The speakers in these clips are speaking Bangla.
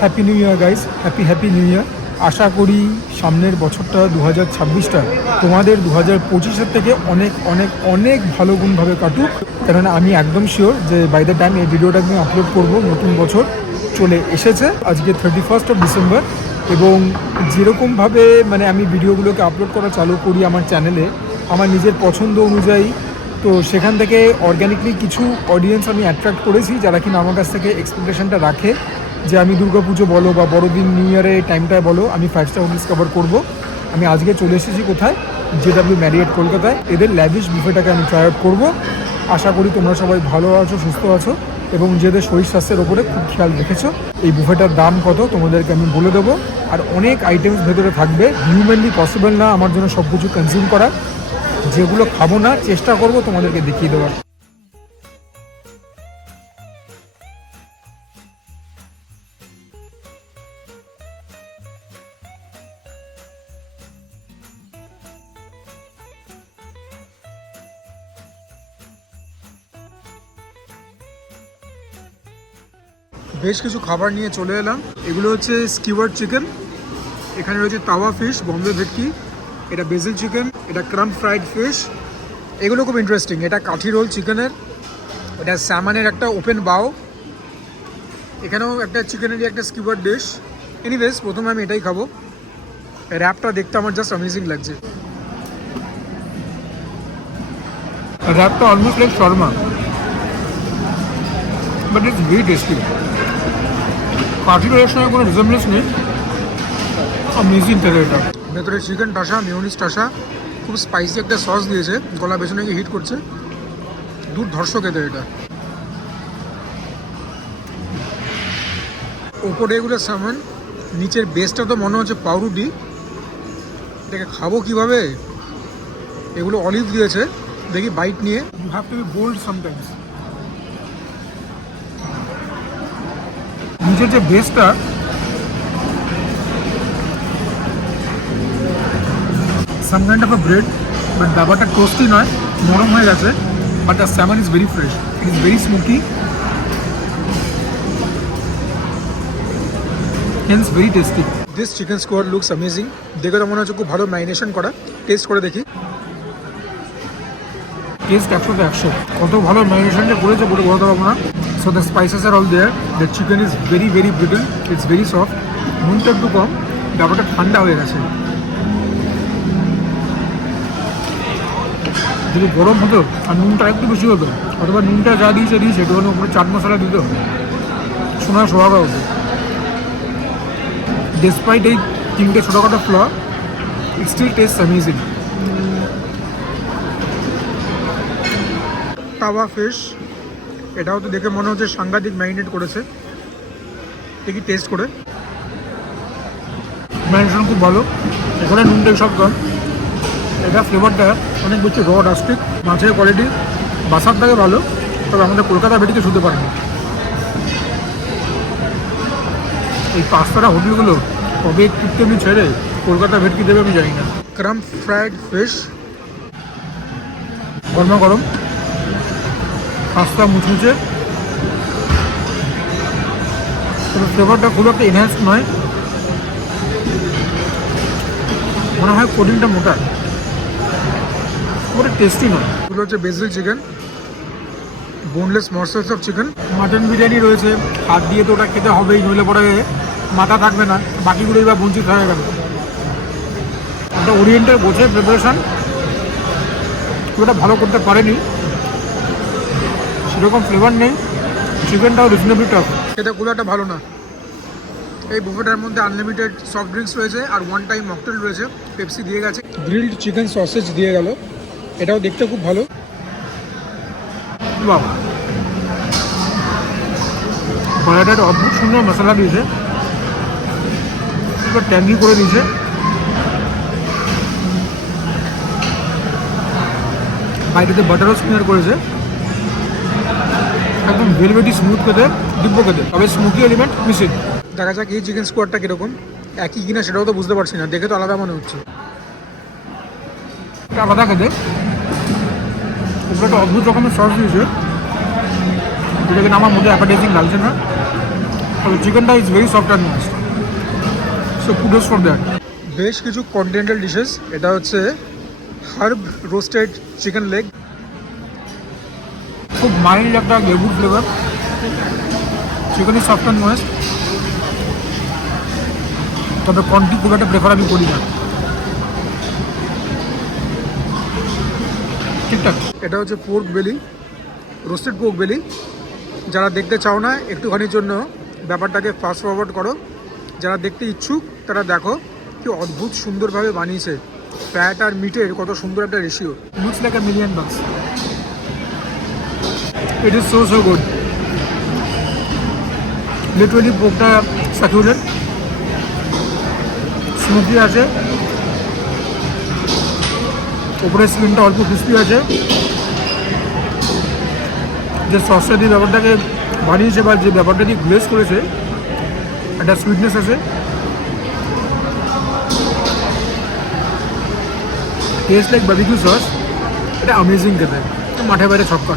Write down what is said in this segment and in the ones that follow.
Happy new year guys, happy new year. আশা করি সামনের বছরটা 2026টা তোমাদের 2025-এর থেকে অনেক অনেক অনেক ভালো গুণভাবে কাটুক। কেননা আমি একদম শিওর যে বাই দ্য টাইম এই ভিডিওটা আমি আপলোড করব নতুন বছর চলে এসেছে। আজকে 31st অফ ডিসেম্বর এবং যেরকমভাবে মানে আমি ভিডিওগুলোকে আপলোড করা চালু করি আমার চ্যানেলে আমার নিজের পছন্দ অনুযায়ী, তো সেখান থেকে অর্গ্যানিকলি কিছু অডিয়েন্স আমি অ্যাট্রাক্ট করেছি যারা কিনা আমার কাছ থেকে এক্সপেকটেশনটা রাখে যে আমি দুর্গাপুজো বলো বা বড়দিন নিউ ইয়ারের টাইমটায় বলো আমি 5 স্টার হোটেলস কভার করবো। আমি আজকে চলে এসেছি কোথায়, JW ম্যারিয়েট কলকাতায়। এদের ল্যাভিশ বুফেটাকে আমি ট্রাই আউট করবো। আশা করি তোমরা সবাই ভালো আছো, সুস্থ আছো এবং নিজেদের শরীর স্বাস্থ্যের ওপরে খুব খেয়াল রেখেছো। এই বুফেটার দাম কত তোমাদেরকে আমি বলে দেবো। আর অনেক আইটেমস ভেতরে থাকবে, হিউম্যানলি পসিবল না আমার জন্য সব কিছু কনজিউম করা। যেগুলো খাবো না চেষ্টা করবো তোমাদেরকে দেখিয়ে দেওয়ার। বেশ কিছু খাবার নিয়ে চলে এলাম। এগুলো হচ্ছে স্কিওয়ার্ড চিকেন, এখানে রয়েছে তাওয়া ফিশ, বম্বে ভেটকি, এটা বেজিল চিকেন, এটা ক্রাম্প ফ্রাইড ফিশ। এগুলো খুব ইন্টারেস্টিং। এটা কাঠি রোল চিকেনের, এটা স্যামানের একটা ওপেন বাও, এখানেও একটা চিকেনেরই একটা স্কিওয়ার্ড ডিশ। এনিওয়েজ প্রথমে আমি এটাই খাবো। র্যাপটা দেখতে আমার জাস্ট অ্যামেজিং লাগছে। র্যাপটা almost like shawarma, but it's very tasty. কাঠি রোলের সঙ্গে কোনো রিজেম্বলেন্স নেই, অ্যামেজিং থাকে এটা। ভেতরে চিকেন টাসা, মিউনিস টাসা, খুব স্পাইসি একটা সস দিয়েছে, গলা পেছনে গিয়ে হিট করছে, দুর্ধর্ষ খেতে এটা। ওপরে এগুলো স্যামন, নিচের বেসটা তো মনে হচ্ছে পাউরুটি। এটাকে খাবো কিভাবে? এগুলো অলিভ দিয়েছে, দেখি বাইট নিয়ে। You have to be bold sometimes. নিচের যে বেসটা some kind of a bread, but ব্যাপারটা টোস্টি নয়, নরম হয়ে গেছে। But the salmon is very fresh, it is very smoky, hence very tasty. This chicken squad looks amazing. দেখে তো মনে হচ্ছে খুব ভালো ম্যারিনেশন করা। টেস্ট করে দেখি। টেস্ট 100তে 100। কত ভালো ম্যারিনেশনটা করেছে বলে বলতে পারবো না। So the spices are all there, the chicken is very very brittle, it's very soft. নুনটা একটু কম, ব্যাপারটা ঠান্ডা হয়ে গেছে। যদি গরম হতো আর নুনটা একটু বেশি হতো, অথবা নুনটা যা দিয়েছে একটুখানি উপরে চাট মশলা দিতে হবে, সোনার সোহাগা হতো। ডিসপাইট এই তিনটে ছোটোখাটো flaw, it still taste amazing. Tawa fish, এটাও তো দেখে মনে হচ্ছে সাংঘাতিক ম্যারিনেট করেছে। দেখি টেস্ট করে। ম্যারিনেশন খুব ভালো, এখানে নুনটা সব কম। এটা ফ্লেভারটা অনেক বেশি র ডাস্টিক। মাছের কোয়ালিটি বাসার থেকে ভালো, তবে আমাদের কলকাতা ভেটিতে শুতে পারে না। এই 5 স্টার হোটেলগুলো কবে একটু আমি ছেড়ে কলকাতা ভেটকি দেবে আমি জানি না। ক্রাম্প ফ্রাইড ফিশ, গরমা গরম, খাস্তা মুচমুচে, তবে ফ্লেভারটা খুব একটা এনহ্যান্স নয়। মনে হয় কোডিংটা মোটা, পুরো টেস্টি নয়। এগুলো হচ্ছে basil chicken, boneless morsels of chicken. Mutton biryani রয়েছে, হাত দিয়ে তো ওটা খেতে হবেই, নইলে পরে মাথা থাকবে না, বাকিগুলোই বা বঞ্চিত হয়ে গেল। ওটা ওরিয়েন্টের বোঝে প্রিপারেশান খুব একটা ভালো করতে পারেনি, সেরকম ফ্লেভার নেই। চিকেনটাও রিজনেবলি টাফ, এটা খুব একটা ভালো না। এই বুফেটার মধ্যে আনলিমিটেড সফট ড্রিঙ্কস রয়েছে আর ওয়ান টাইম মকটেল রয়েছে, পেপসি দিয়ে গেছে, গ্রিলড চিকেন সসেজ দিয়ে গেল, এটাও দেখতে খুব ভালো। বাবা, কড়াইটা একটা অদ্ভুত সুন্দর মশলা দিয়েছে, এবার ট্যাঙ্গি করে দিয়েছে। বাইরেতে বাটারও স্পিনার করেছে, একদম ভেলভেটি স্মুথ খেতে, দিব্য খেতে, তবে স্মোকি এলিমেন্ট মিসিং। দেখা যাক এই চিকেন স্কোয়াডটা কীরকম, একই কিনা সেটাও তো বুঝতে পারছি না, দেখে তো আলাদা মনে হচ্ছে। আলাদা খেতে, উপরে একটা অদ্ভুত রকমের সস দিয়েছে, যেটা কিনা আমার মধ্যে অ্যাপাটাইজিং লাগছে না। তবে চিকেনটা is very soft and moist, so kudos for that. বেশ কিছু কন্টিনেন্টাল ডিশেস, এটা হচ্ছে হার্ব রোস্টেড চিকেন লেগ, খুব মাইল্ড একটা লেবুর flavour, chicken is soft and moist, তবে কন্টি খুব একটা প্রেফার আমি করি না, ঠিকঠাক। এটা হচ্ছে পোর্ক বেলি, রোস্টেড পোর্ক বেলি। যারা দেখতে চাও না একটুখানির জন্য ব্যাপারটাকে ফাস্ট ফরওয়ার্ড করো, যারা দেখতে ইচ্ছুক তারা দেখো কি অদ্ভুত সুন্দরভাবে বানিয়েছে, ফ্যাট আর মিটের কত সুন্দর একটা ratio, looks like a million bucks. It is so so good, literally পোর্কটা সাকিউলেন্ট, স্মোকি আছে, উপরের স্কিনটা অল্প ক্রিস্পি আছে, যে সসটা দিয়ে ব্যাপারটাকে বানিয়েছে বা যে ব্যাপারটা দিয়ে গ্লেজ করেছে একটা সুইটনেস আছে, টেস্ট লাইক বারবিকিউ সস, এটা অ্যামেজিং খেতে, মাঠে বাইরে ছক্কা।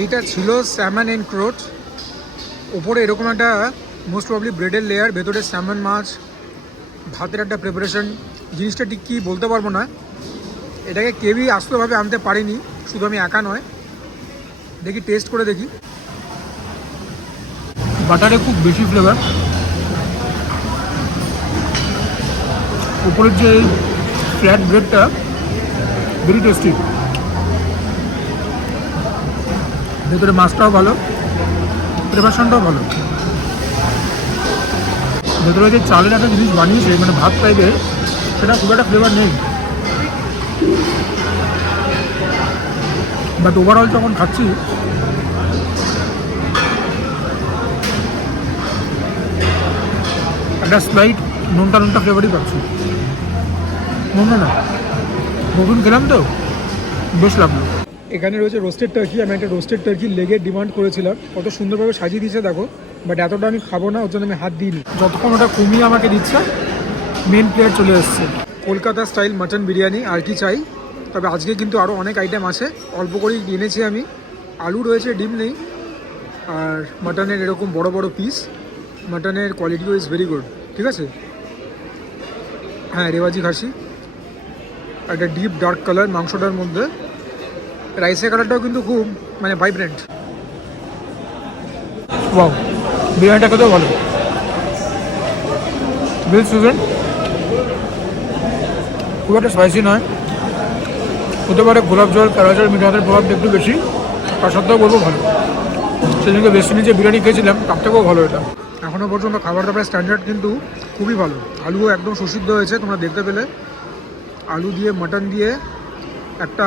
এইটা ছিল স্যামন এন্ড ক্রোট, ওপরে এরকম একটা মোস্ট প্রবলি ব্রেডের লেয়ার, ভেতরে স্যামন মাছ, ভাতের একটা প্রিপারেশন, জিনিসটা ঠিক কী বলতে পারবো না, এটাকে কেউই আস্তভাবে আনতে পারিনি, শুধু আমি একা নয়। দেখি টেস্ট করে দেখি, বাটারে খুব বেশি ফ্লেভার, উপরের যে ফ্ল্যাট ব্রেডটা ভেরি টেস্টি, ভেতরে মাছটাও ভালো, প্রিপারেশনটাও ভালো, ভেতরে যে চালের একটা জিনিস বানিয়েছে মানে ভাত টাইপের, সেটা খুব একটা ফ্লেভার নেই, বাট ওভারঅল যখন খাচ্ছি একটা স্লাইট নুনটা নুনটা ফ্লেভারই পাচ্ছি, নুনটা না নতুন খেলাম তো বেশ লাগলো। এখানে রয়েছে রোস্টেড টার্কি, আমি একটা রোস্টেড টার্কি লেগের ডিমান্ড করেছিলাম, কত সুন্দরভাবে সাজিয়ে দিয়েছে দেখো, বাট এতটা আমি খাবো না, ওর জন্য আমি হাত দিইনি, যতক্ষণ ওটা কমিয়ে আমাকে দিচ্ছে মেন প্লেয়ার চলে এসছে। কলকাতা স্টাইল মাটন বিরিয়ানি আর কি চাই, তবে আজকে কিন্তু আরও অনেক আইটেম আছে, অল্প করেই এনেছি আমি, আলু রয়েছে, ডিম নেই, আর মাটনের এরকম বড় বড় পিস, মাটনের কোয়ালিটিও ইজ ভেরি গুড, ঠিক আছে। হ্যাঁ, রেওয়াজি খাসি, একটা ডিপ ডার্ক কালার মাংসটার মধ্যে, রাইসের কালারটাও কিন্তু খুব মানে ভাইব্রেন্ট। ওয়াও, বিরিয়ানিটা কত ভালো, বিল সিজন, খুব একটা স্পাইসি নয়, হতে পারে গোলাপ জল কালাজল মিঠাতের প্রভাবটা একটু বেশি, তার সত্ত্বেও বলবো ভালো। সেদিনকে বেস্টিনি যে বিরিয়ানি খেয়েছিলাম তার থেকেও ভালো এটা। এখনও পর্যন্ত খাবার দাবার স্ট্যান্ডার্ড কিন্তু খুবই ভালো, আলুও একদম সুসিদ্ধ হয়েছে, তোমরা দেখতে পেলে আলু দিয়ে মাটন দিয়ে একটা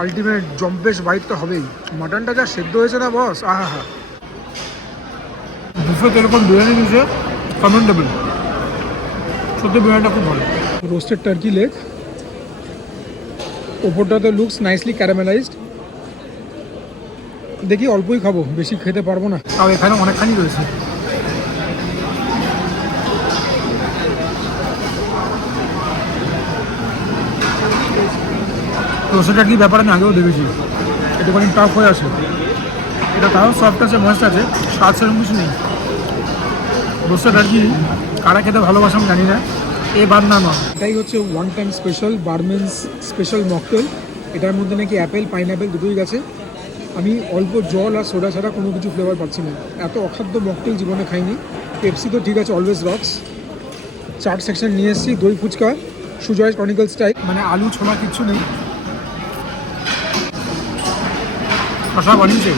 আলটিমেট জম্পেশ বাইট তো হবেই, মাটনটা যা সেদ্ধ হয়েছে না বস, আহা হা। বুফে এরকম বিরিয়ানি দিয়েছে, কমেন্টেবল, সত্যি বিরিয়ানিটা খুব ভালো। রোস্টেড টার্কি লেগ, ওপরটাতে লুকস নাইসলি ক্যারামেলাইজড, দেখি অল্পই খাবো, বেশি খেতে পারবো না, তাও এখানে অনেকখানি রয়েছে। রোস্টেড টার্কি ব্যাপার আমি আগেও দেখেছি, একটুখানি টাফ হয়ে আসে, এটা তাও সফট আছে, ময়েস্ট আছে, স্বাদ সেরকম কিছু নেই। রোস্টেড টার্কি কারা খেতে ভালোবাসে আমি জানি না, এ বার না নয়। এটাই হচ্ছে one time special barman's special mocktail, এটার মধ্যে নাকি অ্যাপেল পাইনঅ্যাপেল দুটোই গেছে, আমি অল্প জল আর সোডা ছাড়া কোনো কিছু ফ্লেভার পাচ্ছি না, এত অখাদ্য মকটেল জীবনে খাইনি। পেপসি তো ঠিক আছে, অলওয়েজ রক্স। চাট সেকশন নিয়ে এসেছি, দই ফুচকা সুজয় ক্রনিকল স্টাইল, মানে আলু ছোলা কিচ্ছু নেই, কষা বানিয়েছে,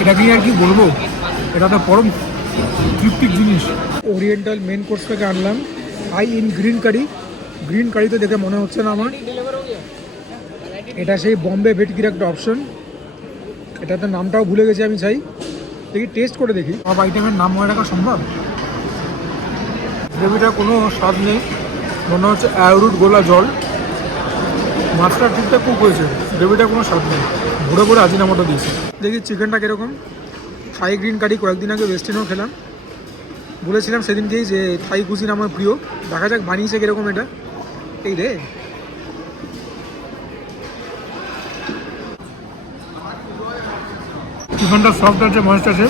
এটাকেই আর কি বলবো, এটা তো পরম তৃপ্তিক জিনিস। ওরিয়েন্টাল মেন কোর্স থেকে আনলাম হাই ইন গ্রিন কারি, গ্রিন কারি তো দেখে মনে হচ্ছে না আমার, এটা সেই বম্বে ভেটকির একটা অপশন, এটাতে নামটাও ভুলে গেছি আমি, চাই দেখি টেস্ট করে দেখি, সব আইটেমের নাম মনে রাখা সম্ভব। গ্রেভিটা কোনো স্বাদ নেই, মনে হচ্ছে অ্যারুট গোলা জল, মাছটা ঠিকঠাক কুক হয়েছে, গ্রেভিটা কোনো স্বাদ নেই, ভরে ভরে আজিনামোটো দিয়েছে। দেখি চিকেনটা কীরকম, থাই গ্রিন কারি কয়েকদিন আগে ওয়েস্টিনেও খেলাম, বলেছিলাম সেদিনকেই যে থাই কুজিন আমার প্রিয়, দেখা যাক বানিয়েছে কীরকম এটা। এই রে চিকেনটা সফট আছে, ময়েস্ট আছে,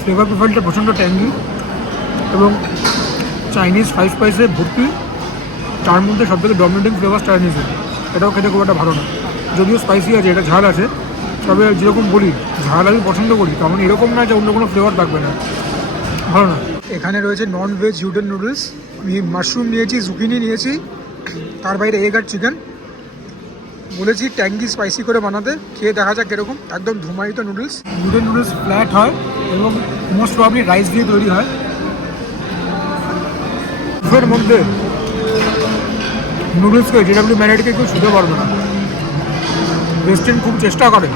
ফ্লেভার প্রোফাইলটা প্রচণ্ড ট্যাঙ্গি এবং চাইনিজ 5 স্পাইসে ভর্তি। তার মধ্যে সবথেকে ডমিনেটিং ফ্লেভার চাইনিজের, এটাও খেতে খুব একটা ভালো না। যদিও স্পাইসি আছে, এটা ঝাল আছে, তবে যেরকম বলি ঝাল আমি পছন্দ করি, তেমন এরকম না যে অন্য কোনো ফ্লেভার থাকবে না, ভালো না। এখানে রয়েছে নন ভেজ ইউডেন নুডলস। আমি মাশরুম নিয়েছি, জুকিনি নিয়েছি, তার বাইরে এগ আর চিকেন। বলেছি ট্যাঙ্গি স্পাইসি করে বানাতে, খেয়ে দেখা যাক কীরকম। একদম ধুমায়িত নুডলস। ইউডেন নুডলস ফ্ল্যাট হয় এবং মোস্ট প্রবাবলি রাইস দিয়ে তৈরি হয়। এর মধ্যে নুডলসকে জেডাব্লিউ ম্যারিনেটকে কেউ ছুতে পারবে না। রেস্টুরেন্ট খুব চেষ্টা করে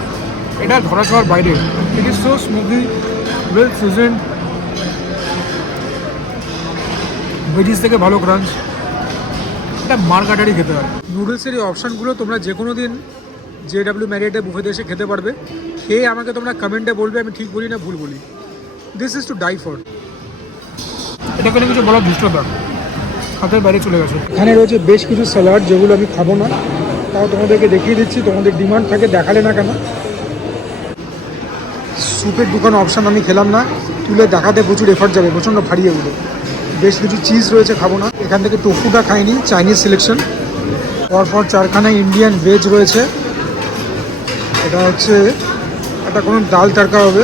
এটা ধরা ছোঁয়ার বাইরে। It is so smoky, well seasoned, veggies থেকে ভালো ক্রাঞ্চ, এটা মার্কাটারি খেতে হয়। নুডলসের এই অপশানগুলো তোমরা যে কোনো দিন জেডাব্লিউ ম্যারিয়েটে বুফেতে এসে খেতে পারবে। খেয়ে আমাকে তোমরা কমেন্টে বলবে আমি ঠিক বলি না ভুল বলি। This is to die for. এটা কোনো কিছু বলার ধৃষ্টতা হাতের বাইরে চলে গেছে। এখানে রয়েছে বেশ কিছু স্যালাড, যেগুলো আমি খাবো না, তাও তোমাদেরকে দেখিয়ে দিচ্ছি। তোমাদের ডিমান্ড থাকে, দেখালে না কেন। স্যুপের দোকান অপশান আমি খেলাম না, তুলে দেখাতে প্রচুর এফার্ট যাবে, প্রচণ্ড ভারী এগুলো। বেশ কিছু চিজ রয়েছে, খাবো না। এখান থেকে টোফুটা খাইনি, চাইনিজ সিলেকশন। পরপর 4খানা ইন্ডিয়ান ভেজ রয়েছে। এটা হচ্ছে একটা কোনো ডাল তড়কা হবে,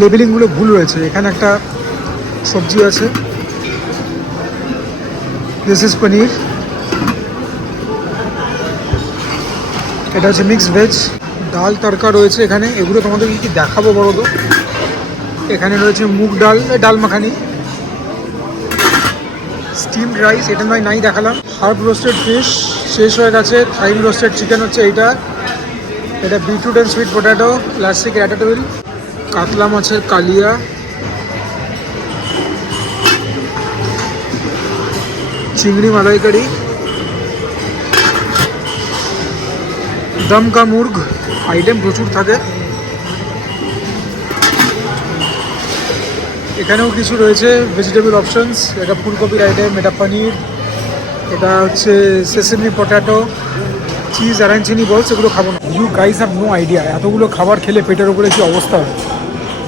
লেবেলিংগুলো ভুল রয়েছে। এখানে একটা সবজি আছে, দিস ইজ পনির। এটা হচ্ছে মিক্সড ভেজ। ডাল তড়কা রয়েছে এখানে, এগুলো তোমাদের কি দেখাবো বড় তো। এখানে রয়েছে মুগ ডাল, ডাল মাখানি, স্টিমড রাইস, এটা নয় নাই দেখালাম। হার্ব রোস্টেড ফিশ শেষ হয়ে গেছে। থাইম রোস্টেড চিকেন হচ্ছে এইটা। এটা beetroot and sweet potato, classic ratatouille. কাতলা মাছের কালিয়া, চিংড়ি মালাইকারি, দমকা মুর্গ। আইটেম প্রচুর থাকে। এখানেও কিছু রয়েছে ভেজিটেবল অপশনস। এটা ফুলকপির আইটেম, এটা পনির, এটা হচ্ছে সেসেমি পটেটো, চিজ অ্যারাঞ্চিনি বলস। এগুলো খাবো না। You guys have no idea এতগুলো খাবার খেলে পেটের উপরে কী অবস্থা হয়।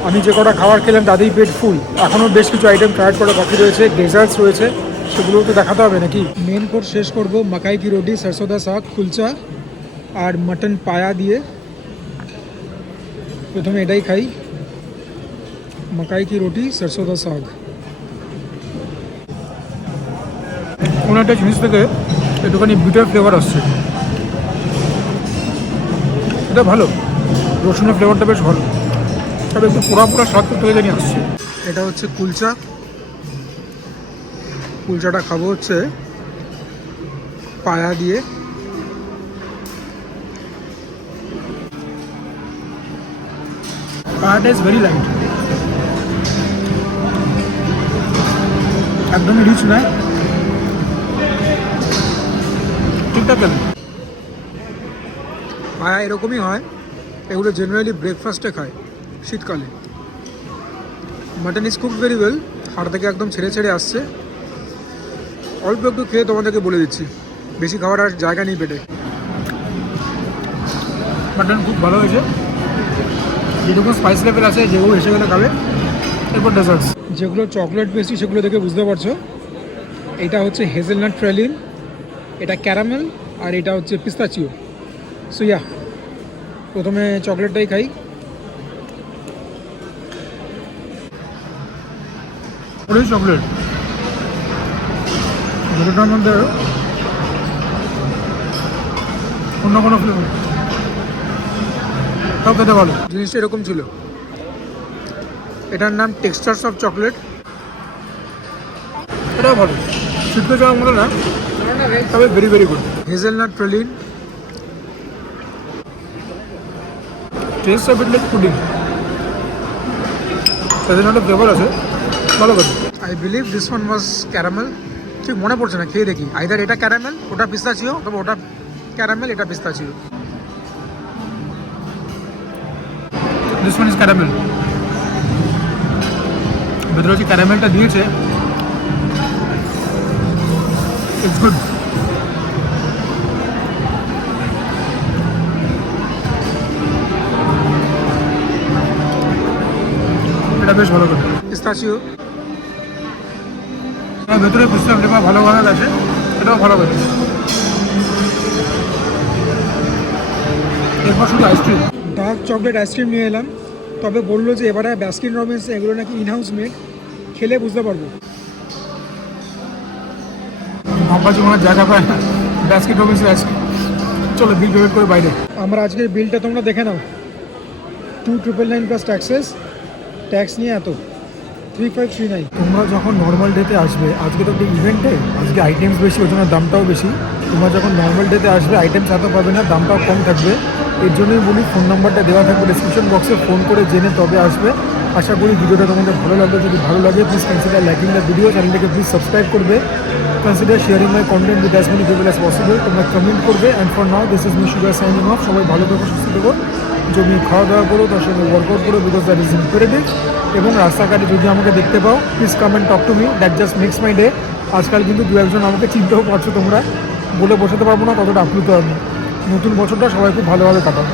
আমি যে কটা খাবার খেলাম তাতেই পেট ফুল। এখনও বেশ কিছু আইটেম ট্রাই করা বাকি রয়েছে, ডেজার্টস রয়েছে, সেগুলোও তো দেখাতে হবে নাকি। মেন কোর্স শেষ করব মাকাই কি রুটি, সরসোদা শাক, কুলচা আর মটন পায়া দিয়ে। প্রথমে এটাই খাই, মাকাই কি রুটি, সরসোদা শাক। কোনো একটা জিনিস থেকে একটুখানি বিটার ফ্লেভার আসছে, এটা ভালো। রসুনের ফ্লেভারটা বেশ ভালো, তবে একটু পোড়া পোড়া স্বাদ থেকে জানি আসছে। এটা হচ্ছে কুলচা। কুলচাটা খাবো হচ্ছে পায়া দিয়ে। পায়াটা ইজ ভেরি লাইট, একদমই রিচ নয়, ঠিকঠাক কেন। পায়া এরকমই হয়, এগুলো জেনারেলি ব্রেকফাস্টে খায় শীতকালে। Mutton is cooked very well, হাড় থেকে একদম ছেড়ে ছেড়ে আসছে। অল্প একটু খেয়ে তোমাদেরকে বলে দিচ্ছি, বেশি খাওয়ার আর জায়গা নেই পেটে। মাটন খুব ভালো হয়েছে, যেটুকু স্পাইস লেভেল আছে যেগুলো এসে গেলে খাবে। এরপর ডেজার্টস, যেগুলো চকলেট পেস্ট্রি সেগুলো দেখে বুঝতে পারছো। এটা হচ্ছে হেজেলনাট প্রালিন, এটা ক্যারামেল, আর এটা হচ্ছে পিস্তাচিও। সো ইয়া, প্রথমে চকলেটটাই খাই। ওই চকলেট দুটোটার মধ্যে অন্য কোনো ফ্লেভার, সব খেতে ভালো। জিনিসটা এরকম ছিল। এটার নাম টেক্সচার্স অফ চকলেট, এটাও ভালো, ছিটকে যাওয়ার মতো না, তবে very very good. Hazelnut praline, taste of it like pudding. হেজেলনাটের ফ্লেভার আছে, ভালো কথা। I believe this one was caramel, ঠিক মনে পড়ছে না, খেয়ে দেখি। আইদার এটা ক্যারামেল, ওটা পিস্তাচিও, তবে ওটা ক্যারামেল, এটা পিস্তাচিও। This one is caramel. ভেতরে হচ্ছে ক্যারামেলটা দিয়েছে, ইটস গুড। বেশ ভালো করে পিস্তাচিও ভেতরে পিস্তা ফ্লেভার ভালো ভালো আছে, এটাও ভালো করে। এরপর শুধু আইসক্রিম, ডার্ক চকলেট আইসক্রিম নিয়ে এলাম। তবে বললো যে এবারে বাস্কিন রবিন্স এগুলো নাকি ইনহাউস মেড, খেলে বুঝতে পারবো। আমার জীবনের জায়গা পায় না বাস্কিন রবিন্সের আইসক্রিম। চলো বিল পেমেন্ট করে বাইরে। আমরা আজকের বিলটা তোমরা দেখে নাও, 2,999 প্লাস ট্যাক্সেস, ট্যাক্স নিয়ে এত 3,539। তোমরা যখন নর্মাল ডেতে আসবে, আজকে তো একটা ইভেন্টে, আজকে আইটেমস বেশি, ওই জন্য দামটাও বেশি। তোমরা যখন নর্মাল ডেতে আসবে আইটেমস এত পাবে না, দামটাও কম থাকবে। এর জন্যই বলি ফোন নাম্বারটা দেওয়া থাকবে ডিসক্রিপশন বক্সে, ফোন করে জেনে তবে আসবে। আশা করি ভিডিওটা তোমাদের ভালো লাগবে। যদি ভালো লাগে please consider liking the video, চ্যানেলটাকে প্লিজ সাবস্ক্রাইব করবে। Consider sharing my content with as many people as possible. তোমরা কমেন্ট করবে। And for now this is me sugar signing off. সবাই ভালো থাকো, সুস্থ থাকো, জমি খাওয়া দাওয়া করো, তার সঙ্গে ওয়ার্কআউট করো, বিকজ দ্যাট ইজ ইম্পারেটিভ। এবং রাস্তাঘাটে যদি আমাকে দেখতে পাও please comment talk to me, that just makes my day. আজকাল কিন্তু দু একজন আমাকে চিনতেও পারছো তোমরা, বলে বসাতে পারবো না কতটা আপ্লুত আমি। নতুন বছরটা সবাই খুব ভালোভাবে কাটাও।